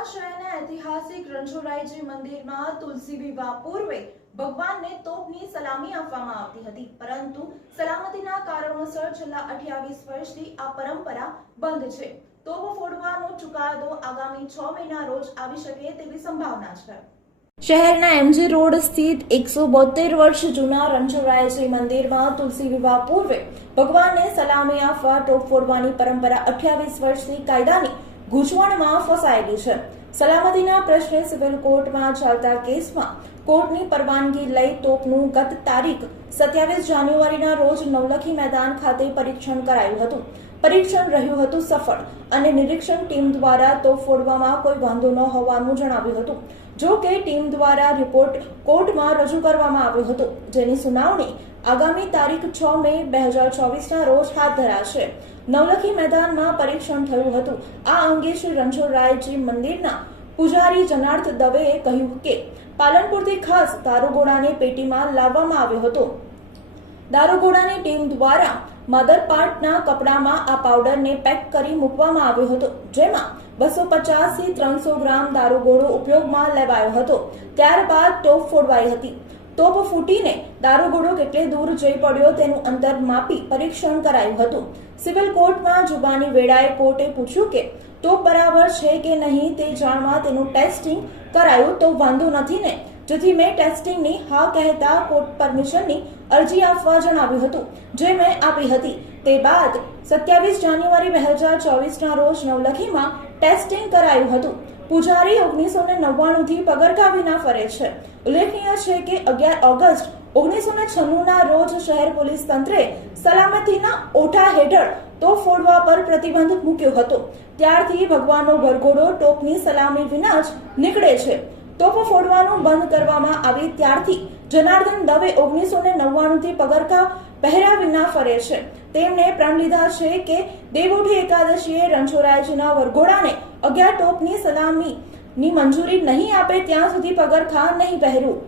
વડોદરા શહેરના ઐતિહાસિક રણછોડરાયજી મંદિરમાં તુલસી વિવાહ પૂર્વે ભગવાનને તોપની સલામી આપવામાં આવતી હતી, પરંતુ સલામતીના કારણોસર છેલ્લા 28 વર્ષથી આ પરંપરા બંધ છે. તોપ ફોડવાનો ચુકાદો આગામી 6 મેના રોજ આવી શકે તેવી સંભાવના છે. શહેરના એમજી રોડ સ્થિત 172 વર્ષ જૂના રણછોડરાયજી મંદિરમાં તુલસી વિવાહ પૂર્વે ભગવાનને સલામી આપવા ટોપ ફોડવાની પરંપરા 28 વર્ષથી કાયદાની ગૂંચવણમાં ફસાયેલી છે. સલામતીના પ્રશ્ને સિવિલ કોર્ટમાં ચાલતા કેસમાં કોર્ટની પરવાનગી લઈ તોપનું ગત તારીખ 27 જાન્યુઆરીના રોજ નવલખી મેદાન ખાતે પરીક્ષણ કરાયું હતું. પરીક્ષણ રહ્યું હતું સફળ અને નિરીક્ષણ ટીમ દ્વારા તોપ ફોડવામાં કોઈ વાંધો ન હોવાનું જણાવ્યું હતું. જો કે ટીમ દ્વારા રિપોર્ટ કોર્ટમાં રજૂ કરવામાં આવ્યો હતો, જેની સુનાવણી આગામી તારીખ 6 મે 2024ના રોજ હાથ ધરાશે. નવલખી મેદાનમાં પરીક્ષણ થયું હતું. આ અંગે શ્રી રણછોડરાયજી મંદિરના પૂજારી જનાર્થ દવેએ કહ્યું કે પાલનપુરથી ખાસ દારૂગોળાને પેટીમાં લાવવામાં આવ્યો હતો. દારૂગોળાની ટીમ દ્વારા મધર પાર્ટના કપડામાં આ પાવડરને પેક કરી મૂકવામાં આવ્યો હતો, જેમાં 250 થી 300 ગ્રામ દારૂગોળો ઉપયોગમાં લેવાયો હતો. ત્યારબાદ તોપ ફોડવાઈ હતી. તોપ ફૂટીને દારૂગોળો કેટલે દૂર જઈ પડ્યો તેનું અંતર માપી પરીક્ષણ કરાયું હતું. સિવિલ કોર્ટમાં જુબાની વેળાએ કોર્ટે પૂછ્યું કે તોપ બરાબર છે કે નહીં તે જાણવા તેનું ટેસ્ટિંગ કરાયું તો વાંધો નથી ને, જેથી મેં ટેસ્ટિંગની હા કહેતા કોર્ટ પરમિશનની અરજી આપવા જણાવ્યું હતું, જે મેં આપી હતી. તે બાદ 27 જાન્યુઆરી 2024ના રોજ નવલખીમાં ટેસ્ટિંગ કરાયું હતું. પૂજારી 1999 થી પગરખા વિના ફરે છે. ઉલ્લેખનીય છે કે 11 ઓગસ્ટ 1996ના રોજ શહેર પોલીસ તંત્રે સલામતીના ઓઠા હેઠળ તોપ ફોડવા પર પ્રતિબંધ મૂક્યો હતો. ત્યારથી ભગવાનનો વરઘોડો ટોપની સલામી વિના જ નીકળે છે. તોપ ફોડવાનું બંધ કરવામાં આવી ત્યારથી જનાર્દન દવે 1999 થી પગરખા પહેર્યા વિના ફરે છે. તેમણે પ્રણ લીધા છે કે દેવઉઠી એકાદશીએ રણછોડરાયજીના વરઘોડાને 11 તોપની સલામીની મંજૂરી નહીં આપે ત્યાં સુધી પગરખા નહીં પહેરવું.